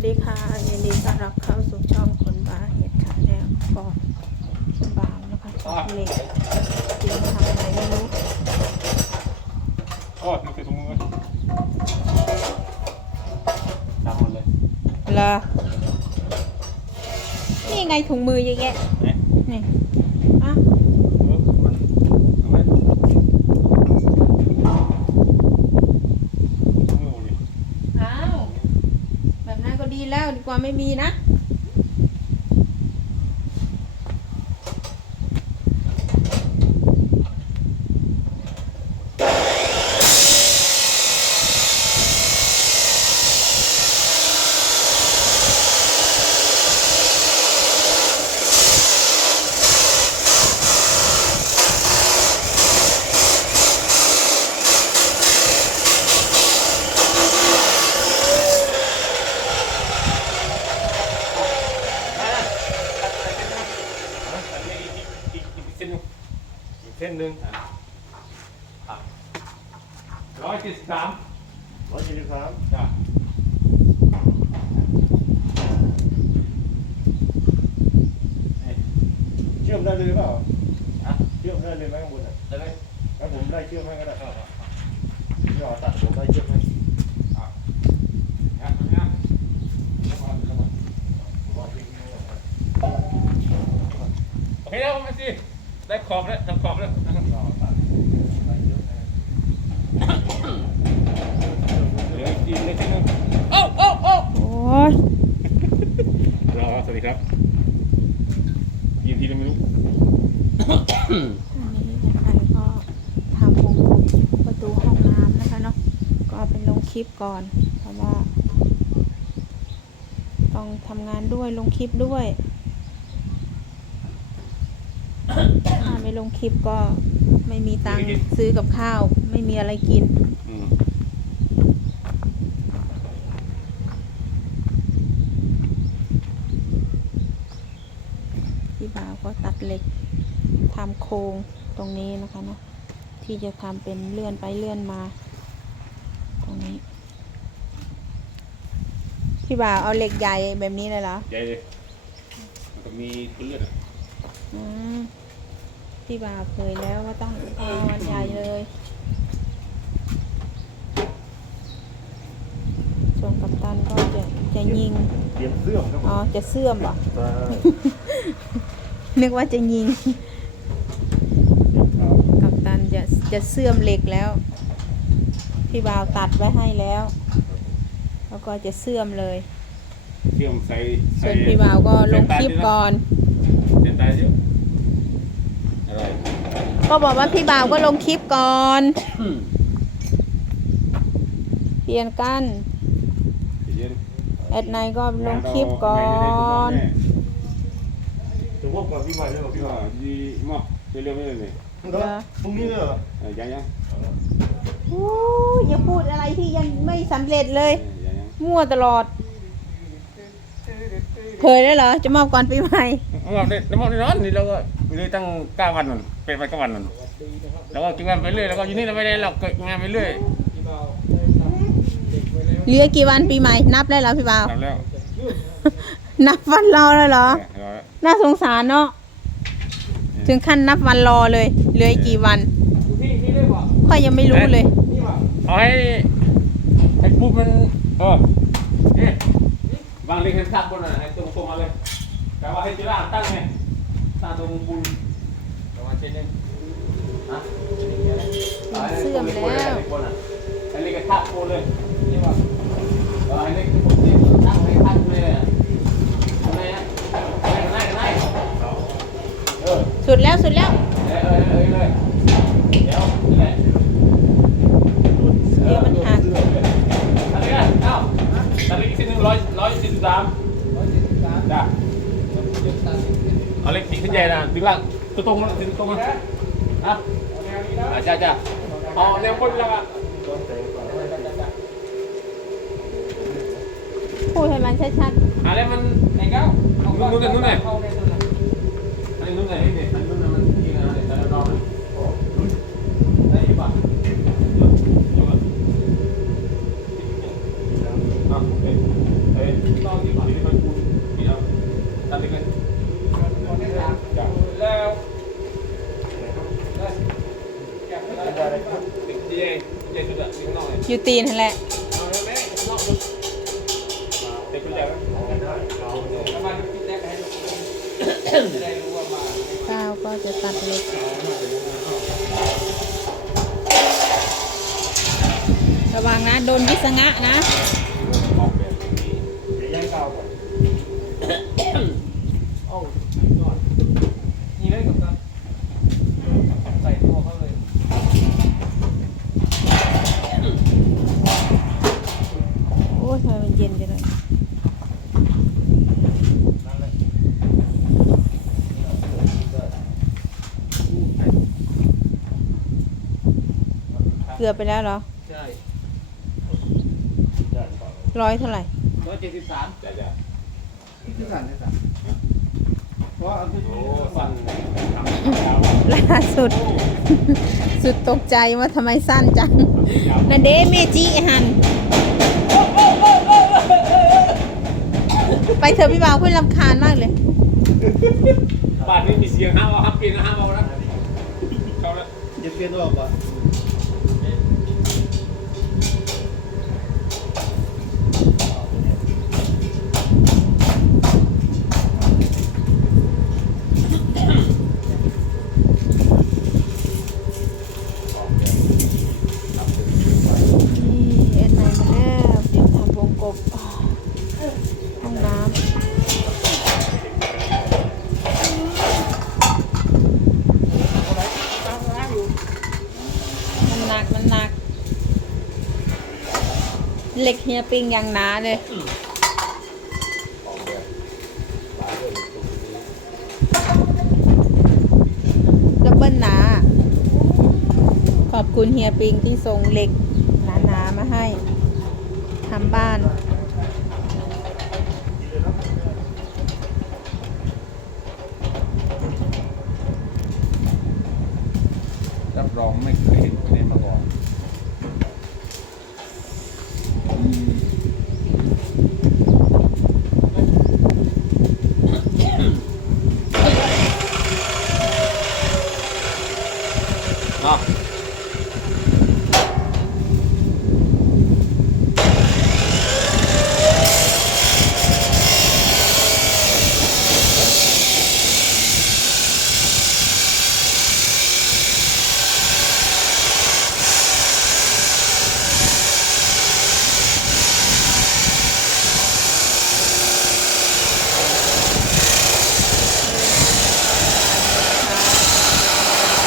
สดีค่ะยินดีต้อนรับเข้าสู่ช่องคนบาเห็ดค่ะแล้วก็บางนะคะเหล็กจริงทำอะไรไม่รู้โอ้ยมันคือถุงมือดำหมดเลยเหรอนี่ไงถุงมือเยอะแยะเนี่ยนี่อะ เออมันเอาไว้ถุงมือหมดเลย อ้าวแบบนั้นก็ ดีแล้วดีกว่าไม่มีนะ อันนี้อีกอีกอีกเส้นหนึง อีกเส้นหนึ่งอะอะร้อยเจ็ดสิบสามร้อยยี่สิบสามจ้ะเชื่อมได้เลยหรือเปล่าอะเชื่อมได้เลยไหมข้างบนอะได้ไหมถ้าผมได้เชื่อมให้ก็ได้เออเออพี่อ๋อตัดผมได้เชื่อมให้อะอะตรงนี้นะแล้วก่อนแล้วก่อนผมว่าพี่ไม่เอาโอเคแล้วมาสิ ได้ขอบแล้วทำขอบแล้วพี่อ๋อตัดได้เชื่อมให้เหลืออีกทีเหลือทีหนึงโอ้โอ้โอ้โอ้ยรอสวัสดีครับยินทีนึงไม่รู้อันนี้นะคะก็ทำวงกลมประตูห้องน้ำนะคะเนาะก็เอาเป็นลงคลิปก่อน เพราะว่า ต้องทำงานด้วยลงคลิปด้วยถ้า ไม่ลงคลิปก็ไม่มีตังค์ซื้อกับข้าว ไม่มีอะไรกิน อืมพี่บ่าวก็ตัดเหล็กทำโครงตรงนี้นะคะเนาะที่จะทำเป็นเลื่อนไปเลื่อนมา ตรงนี้ พี่บ่าวเอาเหล็กใหญ่แบบนี้เลยเหรอใหญ่เลยมันก็มีตัวเลือดอะอืม พี่บ่าวเคยแล้วว่าต้องเอาอันใหญ่เลยส่วนกัปตันก็จะจะยิง เตรียมเสื่อมครับผอ๋อ มจะเสื่อมเหรอ ใช่นึกว่าจะยิง ครับกัปตันจะจะเสื่อมเหล็กแล้ว พี่บ่าวตัดไว้ให้แล้ว แล้วก็จะเสื่อมเลยเชื่อมใส่ส่ใส่วนพี่บ่าวก็ลงคลิปก่อน เส้นตายเยอะอะไร ก็บอกว่าพี่บ่าวก็ลงคลิปก่อน เปลี่ยนกันเยอะแอดไนก็ลงคลิปก่อนจะพบกับพี่ใหม่ด้วยกับพี่พี่ว่าว่าดีมากเร็วๆไม่เลยเนี่ยพรุ่งนี้เลยเหรอเออยังยังโอ้ยอย่าพูดอะไรที่ยังไม่สำเร็จเลยเออยังยังมั่วตลอด เคยได้เหรอ จะมอบก่อนปีใหม่เอามาเนี่ยน้ำมันร้อนนี่เราก็ เลยตั้งเก้าวันนั่นเป็นไปเก้าวันนั่นแล้วก็กินงานไปเรื่อยแล้วก็อยู่นี่เราไม่ได้เราเกิดงานไปเรื่อยเหลือกี่วันปีใหม่นับได้แล้วพี่บ่าว ทำแล้วนับวันรอแล้วเหรอเออน่าสงสารเนาะ ถึงขั้นนับวันรอเลยเหลืออีกกี่วันค่อยยังไม่รู้เลย เอาให้ให้ปุ๊บมันเออเนี่ยวางเรียงให้ทับบนน่ะให้ตรงตรงๆมาเลยแต่ว่าให้จีร่าตั้งไง ตั้งตรงบุญประมาณเช่นนึงนะเสื่อมแล้วให้เรียกกระทับโคนเลยนี่ว่าเออให้เรียกผมเรียกตั้งให้ทับเลยอะเอาไงนะเอาไงกันได้เออสุดแล้วสุดแล้วเออเออเออเลยเดี๋ยวนี่แหละเดี๋ยวมันหักอะไรกันเอ้าตัดเล็กอีกทีหนึงร้อยร้อยสี่สิบสามร้อยสี่สิบสามจ้ะ เอาเล็กอีกขึ้นใหญ่นะดึงล่างตัวตรงมันดึงตรงมันนะอะจ้าจ้าเอาแนวบนแล้วอะพูดให้มันชัดอะไรมันไอ้เก้านู่นนู่นนู่นไหนอันนี้นู่นไหนนี่อันนู้นน่ะมันยิงอะไรแต่ละรอบนะได้ยินป่ะยกยกอะอะเอ้ยเอ้ย อยู่ตีนนั่นแหละเอาแล้วแม่นอกดูเด็กคนเดียวแล้วมาวก็จะตัดเล็กระวังนะ โดนวิสงะนะ ออกแบบนี้ เดี๋ยวย่างเก่าก่อน เอ้าก่อนนี่เลยกับกันใส่ตัวเขาเลย โอ้ยทำไมมันเย็นจังเลย นั่นแหละ เกือบไปแล้วเหรอใช่ย่างเก่าร้อยเท่าไหร่ร้อยเจ็ดสิบสามจ้ะจ้ะที่สั่นที่สั่นเพราะว่าเอาที่โอ้ฟันทำยาวล่าสุด สุดตกใจว่าทำไมสั้นจังนั่นเด้เมจิหัน ไปเถอะพี่บ่าวเพื่อนลำคาญมากเลย บ้านนี้มีเสียงห้ามเอาห้ามกินนะห้ามเอานะชอบนะจะเปลี่ยนออกก่อ เหล็กเฮียปิงอย่างหนาเลย ดับเบิลหนา ขอบคุณเฮียปิงที่ส่งเหล็กหนาๆมาให้ทำบ้านรับรองไม่เคยเห็นเลย 啊。